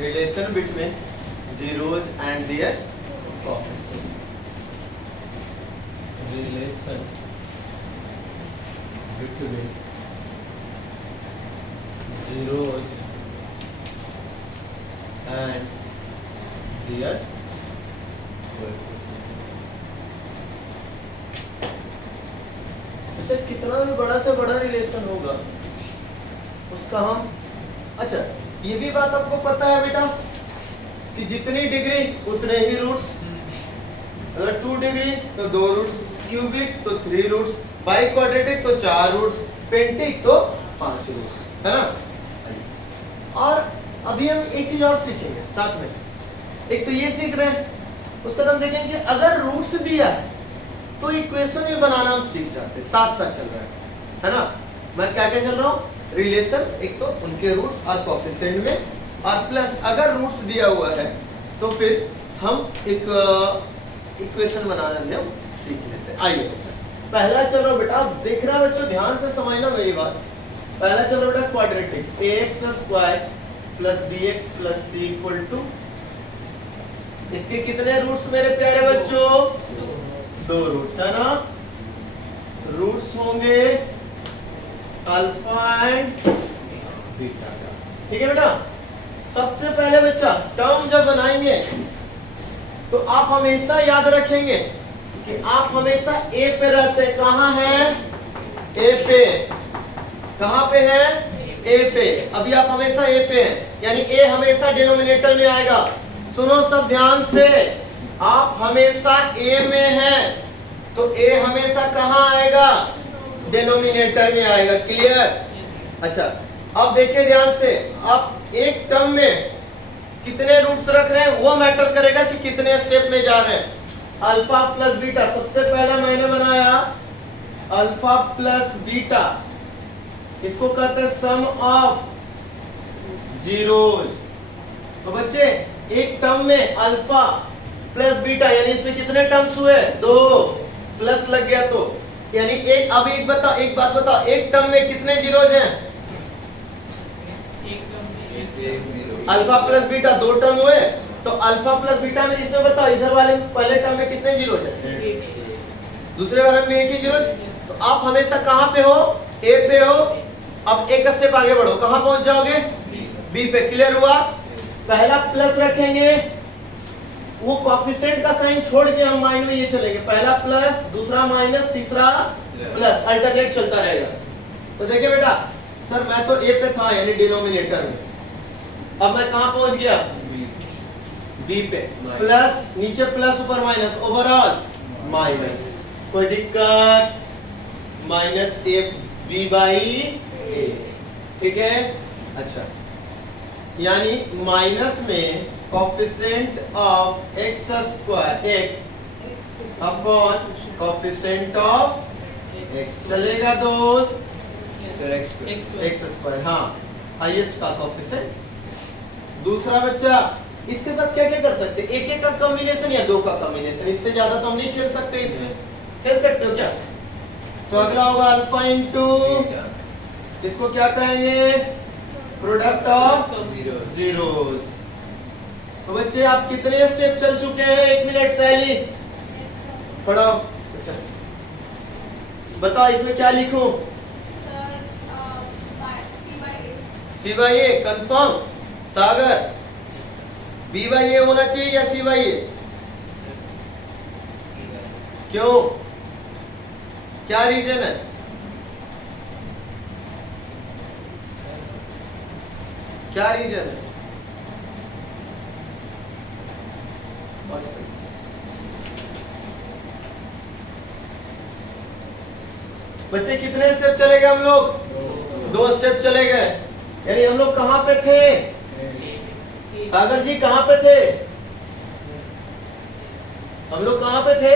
relation between zeros and their coefficient. Relation between zeros and their coefficient. अच्छा, कितना भी बड़ा से बड़ा रिलेशन होगा उसका हम, अच्छा ये भी बात आपको पता है बेटा कि जितनी डिग्री उतने ही रूट्स, अगर 2 डिग्री तो 2 रूट्स, क्यूबिक तो 3 रूट्स, बाई क्वाड्रेटिक तो 4 रूट्स, पेंटिक तो 5 रूट्स, है ना। और अभी हम एक चीज और सीखेंगे साथ में, एक तो ये सीख रहे हैं, उसका हम देखेंगे अगर रूट्स दिया है तो इक्वेशन भी बनाना हम सीख जाते हैं, साथ साथ चल रहा है ना। मैं क्या क्या चल रहा हूँ, रिलेशन, एक तो उनके रूट्स और कोएफिशिएंट में, और प्लस अगर रूट्स दिया हुआ है तो फिर हम एक इक्वेशन बनाना भी हम सीख लेते हैं। आइए पहला चल रहा बेटा, आप देखना बच्चों, ध्यान से समझना मेरी बात। पहला चल रहा बेटा quadratic, ax² plus bx plus c equal to, इसके कितने रूट्स मेरे प्यारे बच्चों, 2 रूट्स, है ना। रूट्स होंगे अल्फा एंड बीटा का, ठीक है बेटा। सबसे पहले बच्चा टर्म जब बनाएंगे तो आप हमेशा याद रखेंगे कि आप हमेशा ए पे रहते हैं। कहां है, ए पे, कहां पे है, ए पे। अभी आप हमेशा ए पे हैं, यानी ए हमेशा डिनोमिनेटर में आएगा। सुनो सब ध्यान से, आप हमेशा ए में हैं तो ए हमेशा कहां आएगा, डिनोमिनेटर में आएगा। क्लियर। अच्छा अब देखिए ध्यान से, आप एक टर्म में कितने रूट्स रख रहे हैं वो मैटर करेगा कि कितने स्टेप में जा रहे हैं। अल्फा प्लस बीटा, सबसे पहला मैंने बनाया अल्फा प्लस बीटा, इसको कहते हैं सम ऑफ जीरोज। तो बच्चे एक टर्म में अल्फा प्लस बीटा, यानी इसमें कितने टर्म्स हुए, 2, प्लस लग गया तो यानी एक। अब एक बात बताओ, एक टर्म में कितने जीरोज हैं, अल्फा प्लस बीटा 2 टर्म हुए, तो अल्फा प्लस बीटा में इसमें बताओ, इधर वाले पहले टर्म में कितने जीरोज हैं, दूसरे वाले में एक ही जीरोज। तो आप हमेशा कहां पे हो, ए पे हो। अब एक स्टेप आगे बढ़ो, कहां पहुंच जाओगे, बी पे। क्लियर हुआ। पहला प्लस रखेंगे, वो कोएफिशिएंट का साइन छोड़ के हम माइंड में ये चलेंगे, पहला प्लस, दूसरा माइनस, तीसरा प्लस, अल्टरनेट चलता रहेगा। तो देखिए बेटा, सर मैं तो ए पे था यानी डिनोमिनेटर में, अब मैं कहां पहुंच गया, बी पे। प्लस नीचे प्लस, ऊपर माइनस, ओवरऑल माइनस, कोई दिक्कत, माइनस ए बी बाई ए, ठीक है। अच्छा यानी माइनस में coefficient of x² x upon coefficient of x चलेगा दोस्त, x², हाँ हाईएस्ट का कोएफिशिएंट। दूसरा बच्चा, इसके साथ क्या क्या कर सकते हैं, एक का कॉम्बिनेशन या 2 का कॉम्बिनेशन, इससे ज्यादा तो हम नहीं खेल सकते। इसमें खेल सकते हो क्या, तो अगला होगा अल्फा इंटू, इसको क्या कहेंगे, प्रोडक्ट ऑफ जीरोस। तो बच्चे आप कितने स्टेप चल चुके हैं, 1 मिनट सैली पढ़ाओ। अच्छा बताओ इसमें क्या लिखूं, c by a confirm, Sagar b by a होना चाहिए या सी बाई ए, क्यों, क्या रीजन है, क्या रीजन है, बच्चे कितने स्टेप चले गए हम लोग, 2 स्टेप चले गए, यानी हम लोग कहां पे थे, सागर जी कहां पे थे, हम लोग कहां पे थे,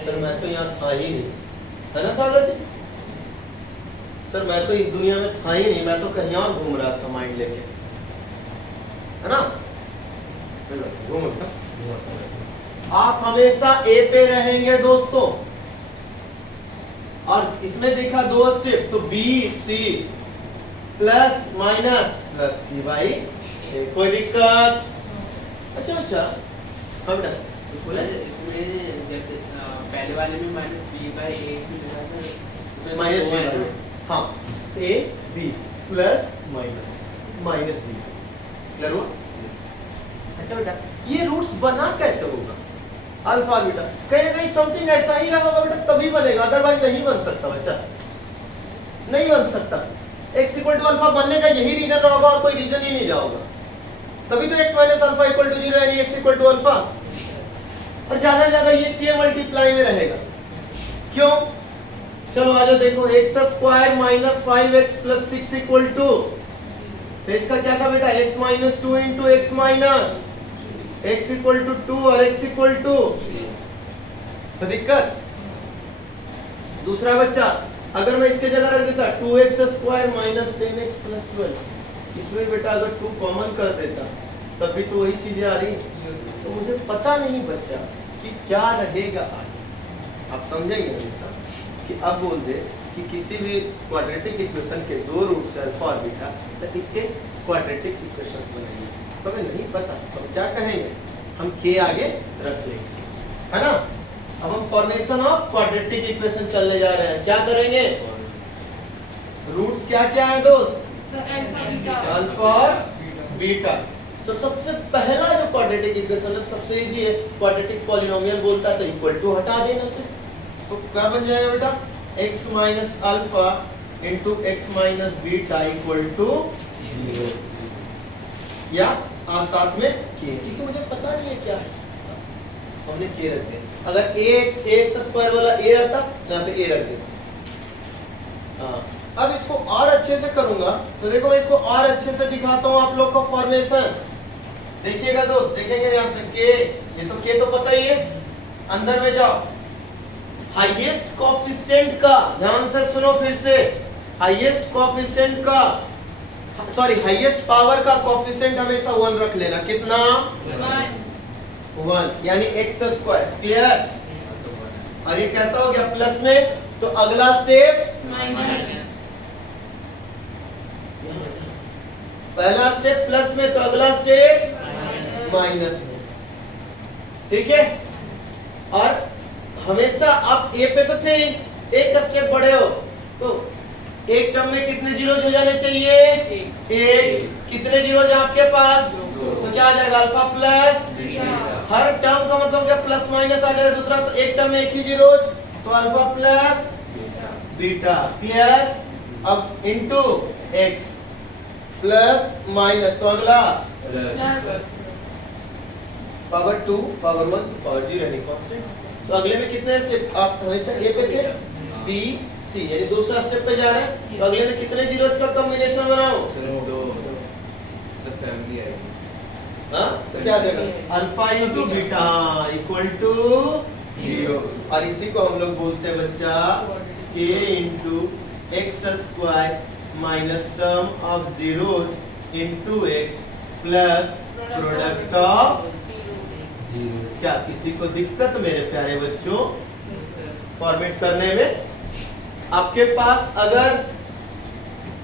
सर मैं तो यहाँ था ही नहीं, है ना सागर जी, सर मैं तो इस दुनिया में था ही नहीं, मैं तो कहीं और घूम रहा था माइंड लेके, है ना। आप हमेशा ए पे रहेंगे दोस्तों, और इसमें देखा 2 स्टेप, तो b c plus minus plus c by a. कोई दिक्कत? अच्छा हाँ बेटा कुछ बोला? इसमें जैसे पहले वाले में माइनस बी बाई ए लिखा सर, माइनस बी, हाँ A B plus minus B, clear हुआ? अच्छा बेटा ये रूट्स बना कैसे होगा अल्फा बीटा? कहीं कहीं समथिंग ऐसा ही रहा होगा बेटा तभी बनेगा, अदरवाइज नहीं बन सकता बच्चा, नहीं बन सकता। x इक्वल टू अल्फा बनने का यही रीजन रहा होगा और कोई रीजन ही नहीं रहा होगा, तभी तो x minus alpha equal to 0 यानी x इक्वल टू अल्फा। और ज्यादा से ज्यादा ये k मल्टीप्लाई में रहेगा, क्यों? चलो आ जाओ देखो, x square minus 5x plus 6 equal to, तो इसका क्या था बेटा x minus 2 into x minus x equal to 2 और x इक्वल टू, तो दिक्कत। दूसरा बच्चा अगर मैं इसके जगह रख देता 2x square minus 10x plus 12, इसमें बेटा अगर 2 कॉमन कर देता तब भी तो वही चीजें आ रही, तो मुझे पता नहीं बच्चा कि क्या रहेगा आगे। आप समझेंगे ऐसा कि अब बोल दे कि किसी भी क्वाड्रेटिक इक्वेशन के दो रूट से अल्फा और बीटा, तो इसके क्वाड्रेटिक इक्वेशंस बनाएंगे, तो हमें नहीं पता तो हम क्या कहेंगे, हम के आगे रख देंगे, है ना। अब हम फॉर्मेशन ऑफ क्वाड्रेटिक इक्वेशन चलने जा रहे हैं, क्या करेंगे? रूट्स क्या क्या है दोस्त? अल्फा और बीटा। तो सबसे पहला जो क्वाड्रेटिक इक्वेशन है सबसे इजी है, क्वाड्रेटिक पॉलिनोमियल बोलता है तो इक्वल टू हटा देना से, तो क्या बन जाएगा बेटा? x minus alpha into x minus beta equal to 0, या साथ में k, क्योंकि मुझे पता नहीं है क्या है, हमने k रख दिया। अगर ax स्क्वायर वाला a रहता तो यहाँ पे a रख देता। अब इसको और अच्छे से करूंगा, तो देखो मैं इसको और अच्छे से दिखाता हूँ आप लोग को फॉर्मेशन। देखिएगा दोस्त, देखेंगे ध्यान से, k, ये तो k तो पता ही है, अंदर में जाओ, हाईएस्ट कोएफिशिएंट का, ध्यान से सुनो फिर से, हाईएस्ट कोएफिशिएंट का, सॉरी हाईएस्ट पावर का कोएफिशिएंट हमेशा 1 रख लेना। कितना? 1, यानी एक्स स्क्वायर, क्लियर? और ये कैसा हो गया प्लस में, तो अगला स्टेप माइनस, पहला स्टेप प्लस में तो अगला स्टेप माइनस में, ठीक है। और हमेशा आप ए पे तो थे, एक स्टेप बढ़े हो तो एक टर्म में कितने जीरोज हो जाने चाहिए? एक। कितने जीरोज है आपके पास? तो क्या आ जाएगा? अल्फा प्लस, हर टर्म का मतलब क्या प्लस माइनस आ जाएगा दूसरा, तो एक टर्म में एक ही जीरोज, तो अल्फा प्लस बीटा, क्लियर? अब इनटू एक्स प्लस माइनस, तो अगला पावर 2 पावर 1 तो पावर 0 यानी कांस्टेंट। तो अगले में कितने स्टेप? आप हमेशा ए पे थे, बी सी, यानी दूसरा स्टेप पे जा रहे हैं, तो अगले में कितने जीरोज का कॉम्बिनेशन बनाओ? दो, सब फैमिली है। हाँ, तो क्या आ जाएगा? Alpha into beta equal to 0, और इसी को हम लोग बोलते हैं बच्चा k into x square minus sum of zeros into x plus product of zeros. क्या किसी को दिक्कत मेरे प्यारे बच्चों फॉर्मेट करने में? आपके पास अगर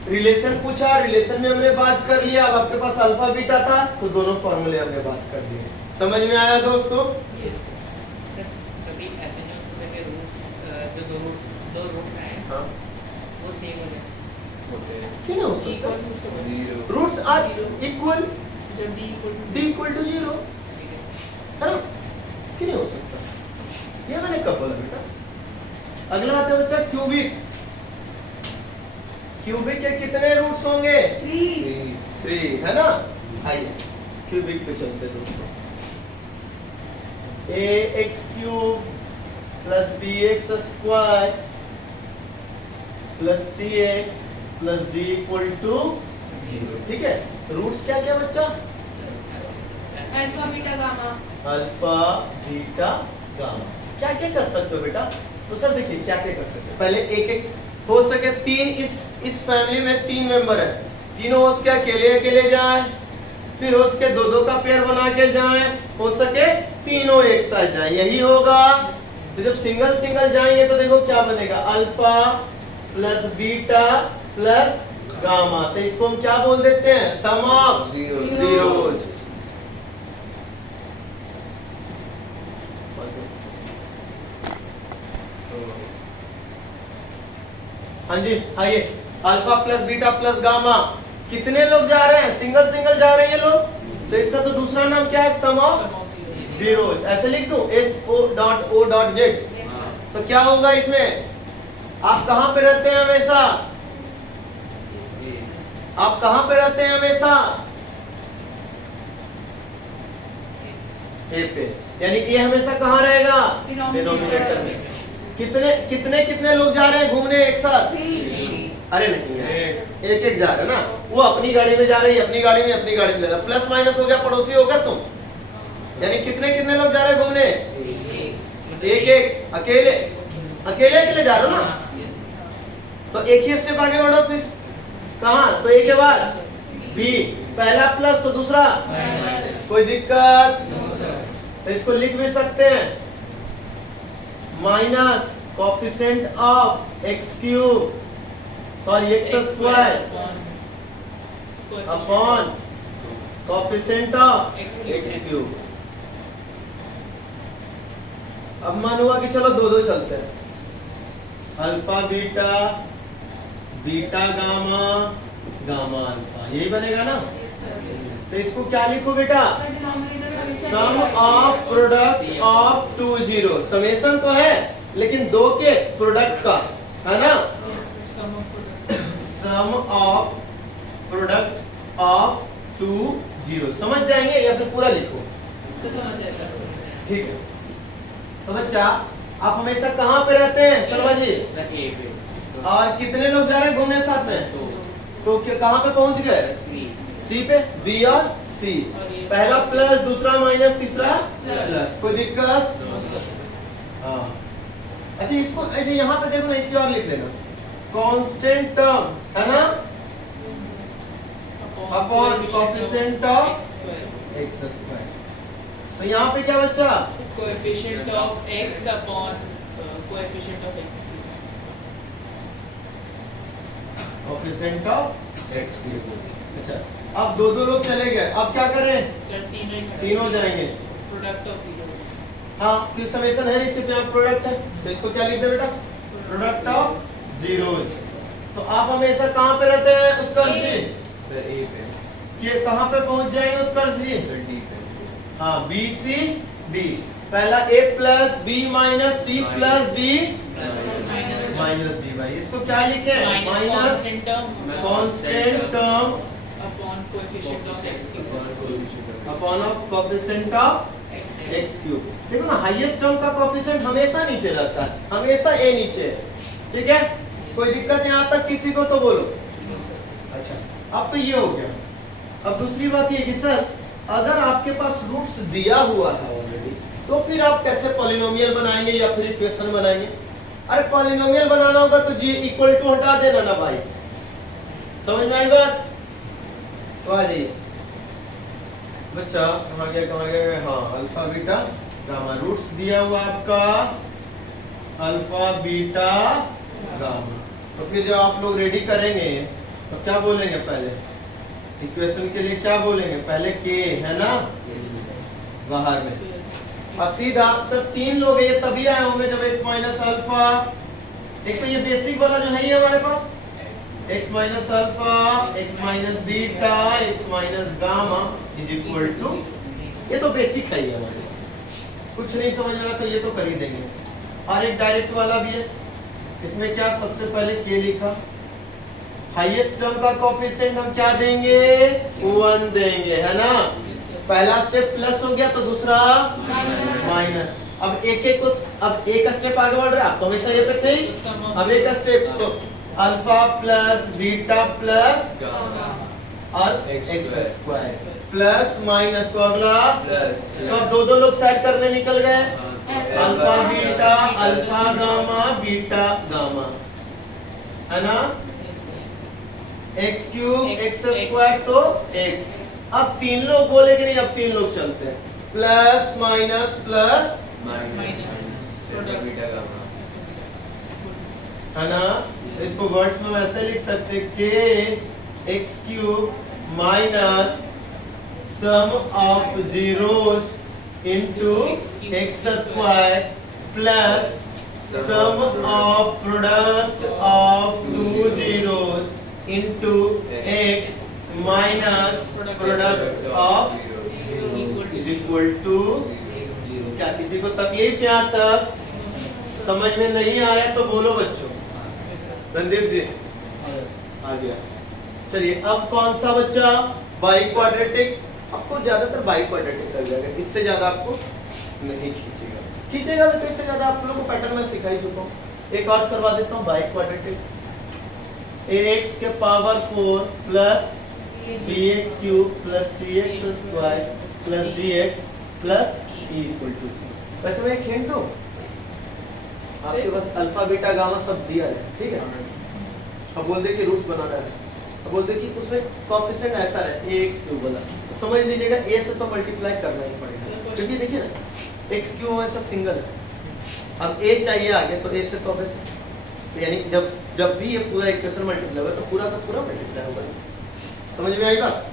रिलेशन पूछा, रिलेशन में हमने बात कर लिया, अब आपके पास अल्फा बीटा था तो दोनों फॉर्मूले हमने बात कर दिए। समझ में आया दोस्तों? कभी ऐसे जो होते हैं रूट्स, जो दो रूट्स हैं, हाँ, वो सेम हो जाए, होते हैं। क्यों नहीं हो सकता? रूट्स आर इक्वल, जब d d इक्वल टू 0, है ना? क्यों नहीं हो सकता? ये मैंने कब बोला बेटा? अगला आता है बच्चा क्यूबिक। क्यूबिक के कितने रूट्स होंगे? 3, है ना? आइए क्यूबिक पे चलते दोस्तों। ax cube plus bx square plus cx plus d equal to, ठीक है। रूट्स क्या क्या बच्चा? Alpha beta gamma. Alpha beta gamma. क्या क्या कर सकते हो बेटा? तो सर देखिए क्या क्या कर सकते हो, पहले एक एक हो सके 3, इस फैमिली में 3 मेंबर है, तीनों हो सके अकेले अकेले जाए, फिर हो सके 2-2 का पेयर बना के जाए, हो सके तीनों एक साथ जाए, यही होगा। तो जब सिंगल सिंगल जाएंगे तो देखो क्या बनेगा, alpha plus beta plus gamma. तो इसको हम क्या बोल देते हैं? Sum of Zeros. जीरोज। हाँ जी आइए, alpha plus beta plus gamma, कितने लोग जा रहे हैं? सिंगल सिंगल जा रहे हैं ये लोग, तो इसका तो दूसरा नाम क्या है? सम ऑफ जीरोज। ऐसे लिख दूं, SO.O.Z। तो क्या होगा इसमें? आप कहां पे रहते हैं हमेशा? आप कहां पे रहते हैं हमेशा? ए पे, यानी ए हमेशा कहां रहेगा? डिनोमिनेटर में। कितने कितने कितने लोग जा रहे हैं घूमने एक साथ? अरे नहीं है, एक एक जा रहे हैं ना, वो अपनी गाड़ी में जा रही है, अपनी गाड़ी में, अपनी गाड़ी में जा रहा है। प्लस माइनस हो गया, पड़ोसी होगा तुम, यानी कितने कितने लोग जा रहे हैं घूमने? एक एक, अकेले अकेले अकेले जा रहे हो ना, तो एक ही स्टेप आगे बढ़ो फिर। कहाँ? तो ए के बाद बी, पहला प्लस तो दूसरा, कोई दिक्कत? तो इसको लिख भी सकते हैं, minus coefficient of x cube, sorry x square upon coefficient of x cube. अब मान हुआ कि चलो दो दो चलते हैं, alpha beta, beta gamma, gamma alpha, यही बनेगा ना। तो इसको क्या लिखो बेटा? Sum of product of two zero. Summation तो है लेकिन दो के प्रोडक्ट का है ना, sum of product of two zero. समझ जाएंगे या फिर पूरा लिखो? ठीक है। तो बच्चा आप हमेशा कहाँ पे रहते हैं शर्मा जी? और कितने लोग जा रहे हैं घूमने साथ में? तो कहाँ पे पहुंच गए? सी पे, बी और सी, पहला प्लस, दूसरा माइनस, तीसरा प्लस, कोई दिक्कत? हाँ। अच्छा इसको ऐसे यहाँ पे देखो ना, एक चीज और लिख लेना, कांस्टेंट टर्म है ना, upon coefficient of x square. तो यहाँ पे क्या बच्चा? Coefficient of x upon coefficient of x। Coefficient of x cube. अच्छा, अब दो दो लोग चले गए, अब क्या करें? सर तीनों जाएंगे। Product of zero. हाँ, फिर समेशन है, इसी पे आप प्रोडक्ट है, तो इसको क्या लिख दे बेटा? Product of zeros. तो आप हमेशा कहाँ पे रहते हैं उत्कर्ष जी? सर ए पे। कि कहाँ पे पहुंच जाएंगे उत्कर्ष जी? सर डी पे। हाँ, बी सी डी, पहला a plus b minus c plus d minus D by. इसको क्या लिखे? Minus constant term upon coefficient of x cube upon of coefficient of x cube. देखो ना, हाईएस्ट टर्म का coefficient हमेशा नीचे रहता है, हमेशा ए नीचे है। ठीक है, कोई दिक्कत यहाँ तक किसी को? तो बोलो। अच्छा, अब तो ये हो गया। अब दूसरी बात ये कि सर अगर आपके पास रूट्स दिया हुआ है ऑलरेडी, तो फिर आप कैसे पॉलिनोमियल बनाएंगे या फिर इक्वेशन बनाएंगे? अरे पॉलिनोमियल बनाना होगा तो जी इक्वल टू हटा देना ना भाई, समझ में आई बात? तो आ जाइए बच्चा, कहाँ गया? हाँ, अल्फा बीटा गामा, रूट्स दिया हुआ आपका अल्फा बीटा गामा। तो फिर जब आप लोग रेडी करेंगे तो क्या बोलेंगे? पहले इक्वेशन के लिए क्या बोलेंगे? पहले के है ना बाहर में, और सीधा सर तीन लोग हैं, ये तभी आए होंगे जब x माइनस अल्फा, एक तो ये बेसिक वाला जो है ये हमारे पास x minus alpha, x minus beta, x minus gamma is equal to, ये तो बेसिक है ये हमारे पास। कुछ नहीं समझ में रहा तो ये तो कर ही देंगे। और एक डायरेक्ट वाला भी है, इसमें क्या सबसे पहले के लिखा, हाईएस्ट टर्म का कोफिशिएंट हम क्या देंगे? 1 देंगे, है ना। पहला स्टेप प्लस हो गया तो दूसरा माइनस। अब एक एक को, अब एक स्टेप आगे बढ़ रहा है, तो हमेशा ये पे थे, अब एक स्टेप तो अल्फा प्लस बीटा प्लस और एक्स स्क्वायर प्लस माइनस, तो अगला प्लस। तो अब दो दो लोग साइड करने निकल गए, alpha beta, alpha gamma, beta gamma, है ना। एक्स क्यूब, एक्स स्क्वायर तो एक्स। अब तीन लोग बोले कि नहीं? अब तीन लोग चलते हैं, plus minus plus minus beta gamma, है ना। इसको वर्ड्स में वैसे लिख सकते के x cube minus sum of zeros into x square plus sum of product of two zeros into x minus product of is equal to zero. क्या किसी को तकलीफ यहाँ तक समझ में नहीं आया तो बोलो बच्चों। रणदीप जी आ गया। चलिए अब कौन सा बच्चा बाई क्वाड्रेटिक, आपको ज्यादातर बाई क्वाड्रेटिक कर जाएगा, इससे ज्यादा आपको नहीं खींचेगा भी, तो इससे ज्यादा आप लोगों को पैटर्न में सिखा ही चुका हूं। एक और करवा देता हूं बाई क्वाड्रेटिक। ax के power 4 plus bx cube plus cx square plus dx plus e equal to. वैसे मैं एक हिंट दूं, आपके पास अल्फा बीटा गामा सब दिया है, ठीक है। अब बोल दे कि रूट्स बनाना है, अब बोल दे कि उसमें कोएफिशिएंट ऐसा है ax क्यूब वाला, तो समझ लीजिएगा a से तो मल्टीप्लाई करना ही पड़ेगा, क्योंकि देखिए ना x क्यूब ऐसा सिंगल है। अब a चाहिए आगे, तो a से तो ऑब्वियस, यानी जब भी ये पूरा इक्वेशन मल्टीप्लाई होगा तो पूरा का पूरा मल्टीप्लाई होगा। समझ में आई बात?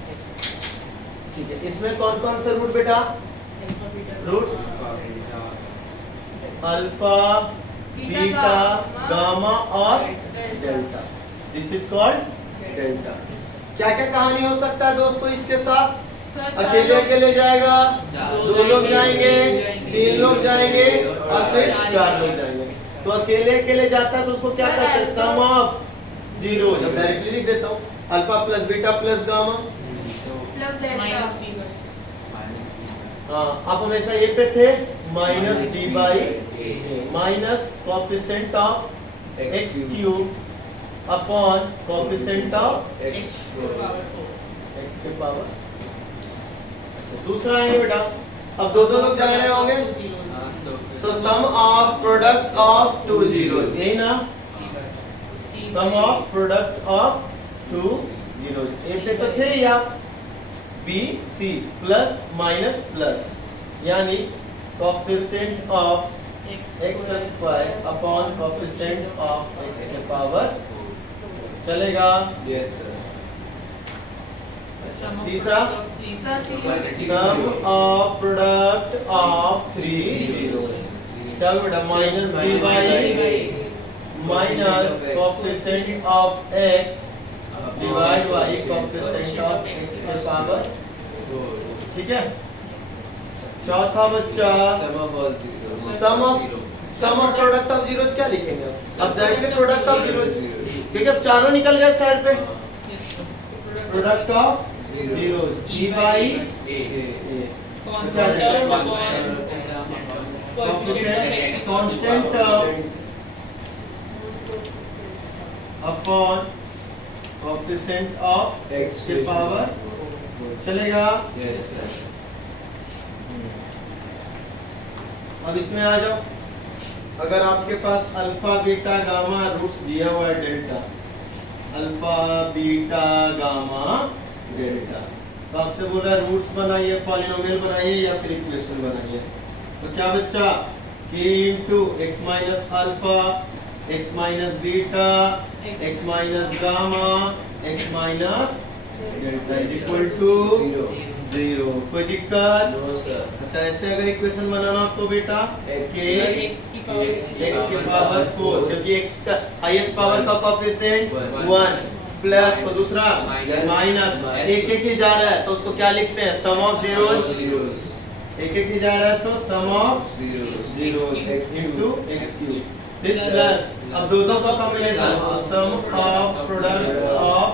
ठीक है, इसमें कौन कौन से रूट बेटा? रूट्स अल्फा बीटा गामा और delta. This is called delta. क्या क्या कहानी हो सकता है दोस्तों इसके साथ? अकेले अकेले जाएगा, दो लोग जाएंगे, तीन लोग जाएंगे और फिर चार लोग जाएंगे। तो अकेले अकेले जाता है तो उसको क्या कहते हैं? Sum of zero. जब डायरेक्टली लिख देता हूँ alpha plus beta plus gamma plus minus B. हाँ, आप हमेशा ए पे थे, minus D by A minus coefficient of x cube upon coefficient of x x के पावर। अच्छा, दूसरा है बेटा, अब दो लोग जा रहे होंगे तो sum of product of two zero, यही ना? Sum of product of two zero. A पे तो थे ही आप, b c plus minus plus, यानी coefficient of x square upon coefficient of x के पावर। चलेगा? Yes sir. तीसरा sum of product of three zero, क्या बेटा? Minus b by minus coefficient of x divide by coefficient of x के power. ठीक है। चौथा बच्चा सम ऑफ प्रोडक्ट ऑफ जीरोज क्या लिखेंगे अब? डायरेक्टली प्रोडक्ट ऑफ जीरोज, क्योंकि अब चारों निकल गए साइड पे। Product of zeros e by constant upon coefficient of x के पावर। चलेगा? Yes sir. अब इसमें आ जाओ, अगर आपके पास अल्फा बीटा गामा रूट्स दिया हुआ है delta, alpha beta gamma delta, तो आपसे बोल रहा है रूट्स बनाइए, पॉलिनोमियल बनाइए या फिर इक्वेशन बनाइए। तो क्या बच्चा? k into x minus alpha x minus beta x minus gamma x minus delta is equal to zero. कोई दिक्कत? No sir. अच्छा, ऐसे अगर इक्वेशन बनाना तो बेटा k एक्स की पावर 4, क्योंकि x का हाईएस्ट पावर का कोएफिशिएंट 1 प्लस, तो दूसरा माइनस, एक एक ही जा रहा है तो उसको क्या लिखते हैं? Sum of zeros. एक एक ही जा रहा है तो sum of zeros x into x cube, फिर प्लस, अब दोनों का कॉम्बिनेशन तो sum of product of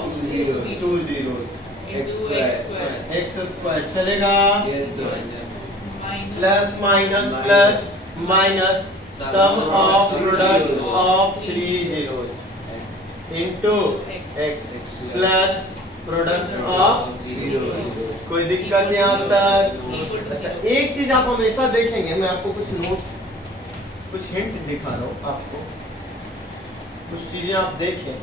two zeros x square. चलेगा? Yes sir. Plus minus plus minus sum of product of three zeros into x plus product of zeros. कोई दिक्कत यहाँ तक? अच्छा, एक चीज आप हमेशा देखेंगे, मैं आपको कुछ नोट कुछ हिंट दिखा रहा हूँ आपको, कुछ चीजें आप देखें।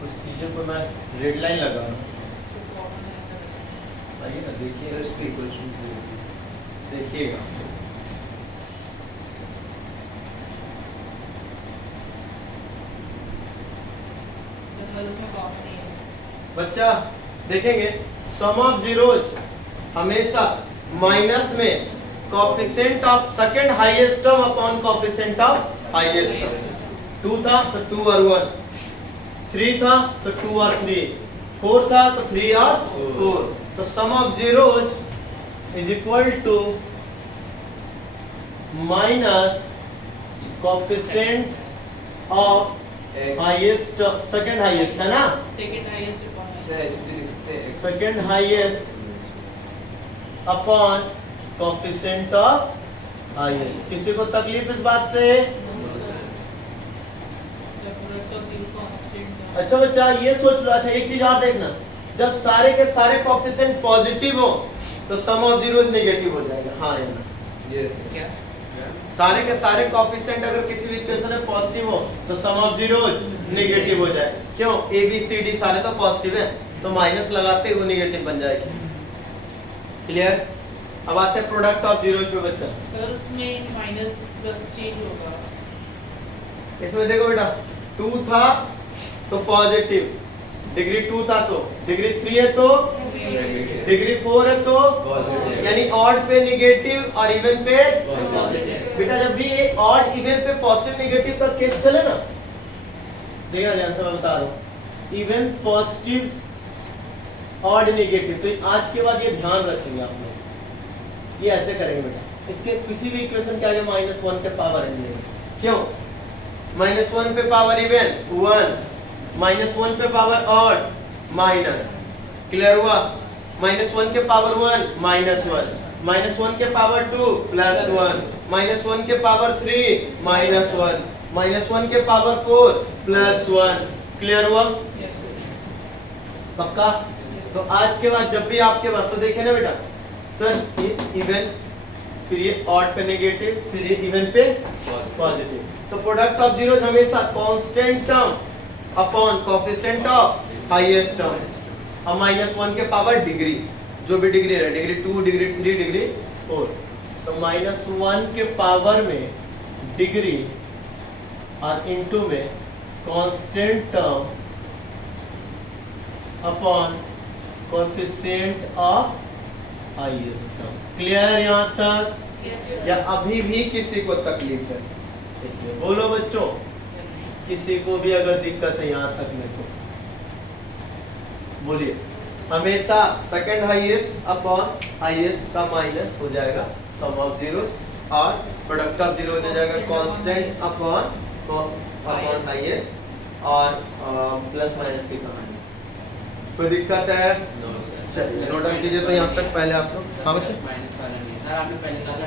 कुछ चीजों पर मैं रेड लाइन लगा रहा हूँ, आइए। बेटा देखिए सर इसको इक्वल टू देखिएगा सर हर उसमें कॉमन नहीं है बच्चा देखेंगे सम ऑफ जीरोज हमेशा माइनस में coefficient of second highest term upon coefficient of highest term 2 था तो 2 और 1 3 था तो 2 और 3 4 था तो 3 और 4 तो sum of zeros is equal to minus coefficient of highest second highest है ना सेकंड हाईएस्ट अपॉन सर ऐसे भी लिख सकते हैं second highest upon coefficient of highest किसी को तकलीफ इस बात से sir product of zero constant अच्छा बच्चा ये सोच लो अच्छा एक चीज और देखना जब सारे के सारे कोएफिशिएंट पॉजिटिव हो तो सम ऑफ जीरोज नेगेटिव हो जाएगा हाँ या ना यस क्या सारे के सारे कोएफिशिएंट अगर किसी भी इक्वेशन में पॉजिटिव हो तो सम ऑफ जीरोज नेगेटिव हो जाए क्यों ए बी सी डी सारे तो पॉजिटिव है तो माइनस लगाते ही वो नेगेटिव बन जाएगी क्लियर अब आते हैं प्रोडक्ट ऑफ जीरोज पे बच्चा सर उसमें माइनस बस चेंज होगा इसमें देखो बेटा 2 था तो पॉजिटिव डिग्री 2 था तो डिग्री 3 है तो डिग्री 4 है तो पॉजिटिव यानी ऑड पे नेगेटिव और इवन पे पॉजिटिव बेटा जब भी ये ऑड इवन पे पॉजिटिव नेगेटिव का केस चले ना देखना ध्यान से मैं बता रहा हूँ इवन पॉजिटिव ऑड नेगेटिव तो आज के बाद ये ध्यान रखेंगे आप लोग ये ऐसे करेंगे बेटा इसके किसी भी इक्वेशन के आगे -1 के पावर एन लेंगे क्यों -1 पे पावर इवन 1 -1 पे पावर ऑड माइनस क्लियर हुआ -1 के पावर 1 -1 -1 के पावर 2 +1 -1 के पावर 3 -1 -1 के पावर 4 +1 क्लियर हुआ यस पक्का तो आज के बाद जब भी आपके पास तो देखे ना बेटा सर ये इवन फिर ये ऑड पे नेगेटिव फिर ये इवन पे पॉजिटिव तो प्रोडक्ट ऑफ जीरोज हमेशा constant term upon coefficient of highest term और -1 के पावर डिग्री जो भी डिग्री है डिग्री 2 डिग्री 3 डिग्री 4 तो -1 के पावर में डिग्री और इनटू में constant term upon coefficient of highest term clear यहाँ तक यस या अभी भी किसी को तकलीफ है इसमें बोलो बच्चों किसी को भी अगर दिक्कत है यहाँ तक में तो बोलिए हमेशा सेकंड हाईएस्ट अपॉन हाईएस्ट का माइनस हो जाएगा सम ऑफ जीरोज और प्रोडक्ट ऑफ जीरोज हो जाएगा कांस्टेंट अपॉन हाईएस्ट और प्लस माइनस की कहानी कोई दिक्कत है नो सर चलिए नोट डाउन कीजिए तो यहाँ तक पहले आप लोग हाँ बच्चे माइनस वाला नहीं सर आपने पहले कहा था